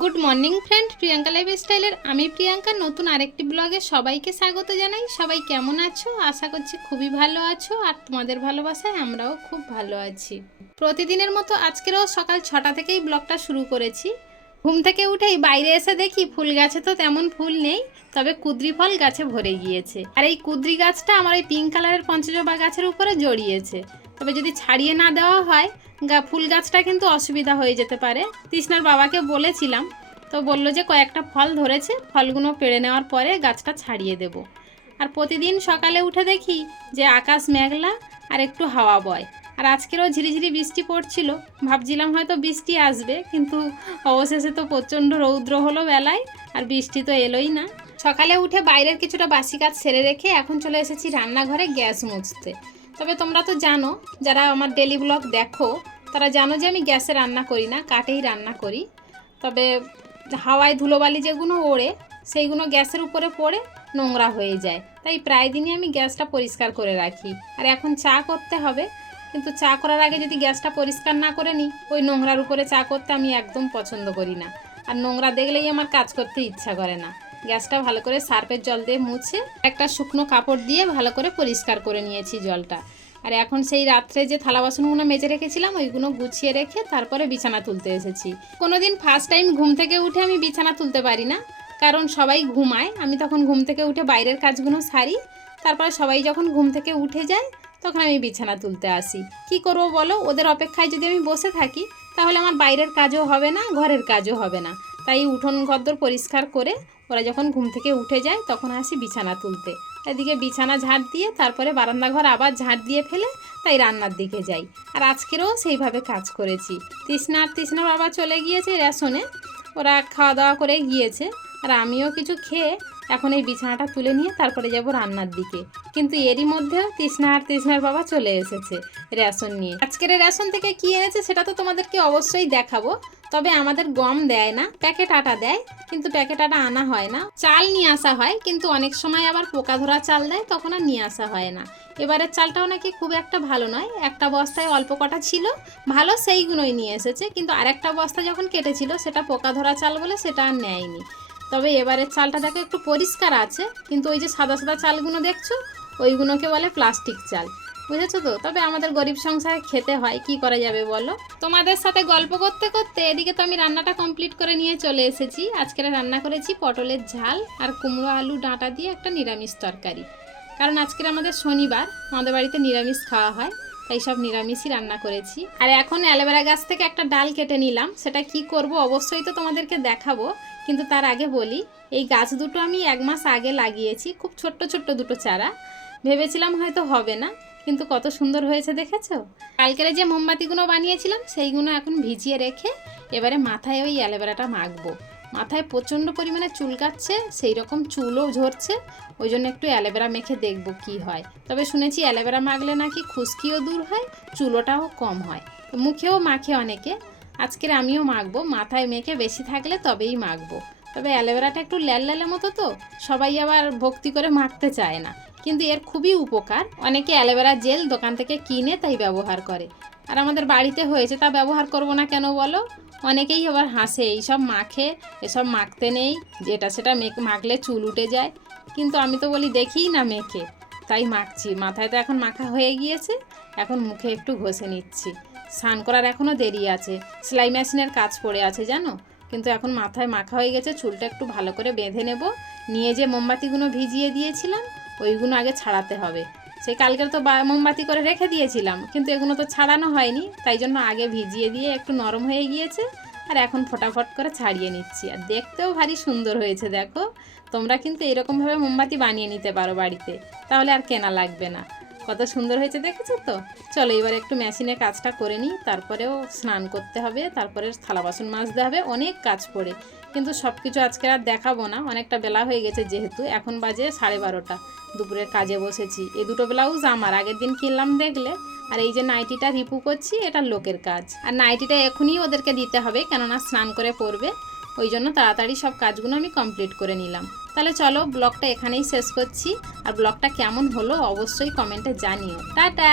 Good morning friend, Priyanka life স্টাইলের আমি প্রিয়াঙ্কা, নতুন আরেকটি ব্লগে সবাইকে স্বাগত জানাই। সবাই কেমন আছো? আশা করছি খুবই ভালো আছো আর তোমাদের ভালোবাসায় আমরাও খুব ভালো আছি। প্রতিদিনের মতো আজকেরও সকাল ছটা থেকেই ব্লগটা শুরু করেছি। ঘুম থেকে উঠেই বাইরে এসে দেখি ফুল গাছে তো তেমন ফুল নেই, তবে কুদ্রি ফল গাছে ভরে গিয়েছে। আর এই কুদ্রি গাছটা আমার এই পিঙ্ক কালারের পঞ্চজবা গাছের উপরে জড়িয়েছে। তবে যদি ছাড়িয়ে না দেওয়া হয়, গা ফুল গাছটা কিন্তু অসুবিধা হয়ে যেতে পারে। তৃষ্ণার বাবাকে বলেছিলাম, তো বলল যে কয়েকটা ফল ধরেছে, ফলগুলো পেড়ে নেওয়ার পরে গাছটা ছাড়িয়ে দেব। আর প্রতিদিন সকালে উঠে দেখি যে আকাশ মেঘলা আর একটু হাওয়া বয়। আর আজকেরও ঝিরিঝিরি বৃষ্টি পড়ছিল। ভাবছিলাম হয়তো বৃষ্টি আসবে, কিন্তু অবশেষে তো প্রচণ্ড রৌদ্র হলো বেলায়, আর বৃষ্টি তো এলোই না। সকালে উঠে বাইরের কিছুটা বাসি কাজ সেরে রেখে এখন চলে এসেছি রান্নাঘরে গ্যাস মুছতে। তবে তোমরা তো জানো, যারা আমার ডেলি ব্লগ দেখো, তারা জানো যে আমি গ্যাসে রান্না করি না কাঠেই রান্না করি। তবে হাওয়ায় ধুলোবালি যেগুলো ওড়ে সেইগুলো গ্যাসের উপরে পড়ে নোংরা হয়ে যায়। তাই প্রায় দিনই আমি গ্যাসটা পরিষ্কার করে রাখি। আর এখন চা করতে হবে কিন্তু চা করার আগে যদি গ্যাসটা পরিষ্কার না করে নিই, ওই নোংরার উপরে চা করতে আমি একদম পছন্দ করি না। আর নোংরা দেখলেই আমার কাজ করতে ইচ্ছা করে না। গ্যাসটা ভালো করে সার্ফের জল দিয়ে মুছে একটা শুকনো কাপড় দিয়ে ভালো করে পরিষ্কার করে নিয়েছি জলটা। আর এখন সেই রাত্রে যে থালা বাসনগুলো মেজে রেখেছিলাম, ওইগুলো গুছিয়ে রেখে তারপরে বিছানা তুলতে এসেছি। কোনোদিন ফার্স্ট টাইম ঘুম থেকে উঠে আমি বিছানা তুলতে পারি না, কারণ সবাই ঘুমায়। আমি তখন ঘুম থেকে উঠে বাইরের কাজগুলো সারি, তারপরে সবাই যখন ঘুম থেকে উঠে যায় তখন আমি বিছানা তুলতে আসি। কি করব বলো? ওদের অপেক্ষায় যদি আমি বসে থাকি, তাহলে আমার বাইরের কাজও হবে না, ঘরের কাজও হবে না। তাই উঠোন ঘরদোর পরিষ্কার করে ওরা যখন ঘুম থেকে উঠে যায়, তখন আসি বিছানা তুলতে। এদিকে বিছানা ঝাড় দিয়ে, তারপরে বারান্দা ঘর আবার ঝাড় দিয়ে ফেলে, তাই রান্নার দিকে যাই। আর আজকেরও সেইভাবে কাজ করেছি। তৃষ্ণা আর তৃষ্ণার বাবা চলে গিয়েছে রেশনে। ওরা খাওয়া দাওয়া করে গিয়েছে। আর আমিও কিছু খেয়ে এখন এই বিছানাটা তুলে নিয়ে তারপরে যাব রান্নার দিকে। কিন্তু এরই মধ্যে তৃষ্ণা আর তৃষ্ণার বাবা চলে এসেছে রেশন নিয়ে। আজকের রেশন থেকে কি এনেছে সেটা তো তোমাদেরকে অবশ্যই দেখাবো। তবে আমাদের গম দেয় না, প্যাকেট আটা দেয়, কিন্তু প্যাকেট আটা আনা হয় না। চাল নিয়ে আসা হয়, কিন্তু অনেক সময় আবার পোকা ধরা চাল দেয়, তখন আর নিয়ে আসা হয় না। এবারের চালটাও নাকি খুব একটা ভালো নয়। একটা বস্তায় অল্প কটা ছিল, ভালো সেইগুলোই নিয়ে এসেছে, কিন্তু আরেকটা বস্তা যখন কেটেছিল, সেটা পোকা ধরা চাল বলে সেটা আর নেয়নি। তবে এবারের চালটা দেখো একটু পরিষ্কার আছে, কিন্তু ওই যে সাদা সাদা চালগুলো দেখছ, ওইগুলোকে বলে প্লাস্টিক চাল। বুঝেছ তো? তবে আমাদের গরিব সংসারে খেতে হয়, কি করা যাবে বলো? তোমাদের সাথে গল্প করতে করতে এদিকে তো আমি রান্নাটা কমপ্লিট করে নিয়ে চলে এসেছি। আজকে রান্না করেছি পটলের ঝাল আর কুমড়ো আলু ডাঁটা দিয়ে একটা নিরামিষ তরকারি। কারণ আজকের আমাদের শনিবার, আমাদের বাড়িতে নিরামিষ খাওয়া হয়। তাই সব নিরামিষই রান্না করেছি। আর এখন অ্যালোভেরা গাছ থেকে একটা ডাল কেটে নিলাম। সেটা কি করব অবশ্যই তো তোমাদেরকে দেখাবো। কিন্তু তার আগে বলি, এই গাছ দুটো আমি এক মাস আগে লাগিয়েছি, খুব ছোট্ট ছোট্ট দুটো চারা। ভেবেছিলাম হয়তো হবে না, কিন্তু কত সুন্দর হয়েছে দেখেছ? কালকের যে মোমবাতিগুলো বানিয়েছিলাম, সেইগুলো এখন ভিজিয়ে রেখে এবারে মাথায় ওই অ্যালোভেরাটা মাখবো। মাথায় প্রচণ্ড পরিমাণে চুলকাচ্ছে সেই রকম চুলও ঝরছে। ওই জন্য একটু অ্যালোভেরা মেখে দেখব কি হয়। তবে শুনেছি অ্যালোভেরা মাখলে নাকি খুশকিও দূর হয়, চুলোটাও কম হয়। মুখেও মাখে অনেকে। আজকের আমিও মাখবো, মাথায় মেখে বেশি থাকলে তবেই মাখবো। তবে অ্যালোভেরাটা একটু ল্যাল ল্যালের মতো তো, সবাই আবার ভক্তি করে মাখতে চায় না। কিন্তু এর খুবই উপকার। অনেকে অ্যালোভেরা জেল দোকান থেকে কিনে তাই ব্যবহার করে। আর আমাদের বাড়িতে হয়েছে, তা ব্যবহার করব না কেন বলো? অনেকেই আবার হাসে, এইসব মাখে, এসব মাখতে নেই, যেটা সেটা মেখ- মাখলে চুল উঠে যায়। কিন্তু আমি তো বলি, দেখিই না মেখে। তাই মাখছি। মাথায় তো এখন মাখা হয়ে গিয়েছে, এখন মুখে একটু ঘষে নিচ্ছি। স্নান করার এখনও দেরি আছে, সেলাই মেশিনের কাজ পড়ে আছে, জানো? কিন্তু এখন মাথায় মাখা হয়ে গেছে, চুলটা একটু ভালো করে বেঁধে নেব। নিয়ে যে মোমবাতিগুলো ভিজিয়ে দিয়েছিলাম ওইগুলো আগে ছাড়াতে হবে। সেই কালকের তো মোমবাতি করে রেখে দিয়েছিলাম, কিন্তু এগুলো তো ছাড়ানো হয়নি, তাই জন্য আগে ভিজিয়ে দিয়ে একটু নরম হয়ে গিয়েছে, আর এখন ফটাফট করে ছাড়িয়ে নিচ্ছি। আর দেখতেও ভারী সুন্দর হয়েছে, দেখো। তোমরা কিন্তু এরকমভাবে মোমবাতি বানিয়ে নিতে পারো বাড়িতে, তাহলে আর কেনা লাগবে না। কত সুন্দর হয়েছে দেখেছ তো? চলো এবার একটু মেশিনে কাজটা করে নিই, তারপরেও স্নান করতে হবে, তারপরে থালা বাসন মাজতে হবে, অনেক কাজ পড়ে। কিন্তু সব কিছু আজকে আর দেখাবো না, অনেকটা বেলা হয়ে গেছে যেহেতু, এখন বাজে সাড়ে বারোটা। দুপুরের কাজে বসেছি। এই দুটো ব্লাউজ আমার, আগের দিন কিনলাম দেখলে, আর এই যে নাইটিটা রিপু করছি, এটা লোকের কাজ। আর নাইটিটা এখনই ওদেরকে দিতে হবে, কেননা স্নান করে পরবে। ওই জন্য তাড়াতাড়ি সব কাজগুলো আমি কমপ্লিট করে নিলাম। তাহলে চলো ব্লগটা এখানেই শেষ করছি। আর ব্লগটা কেমন হলো অবশ্যই কমেন্টে জানিও। টাটা!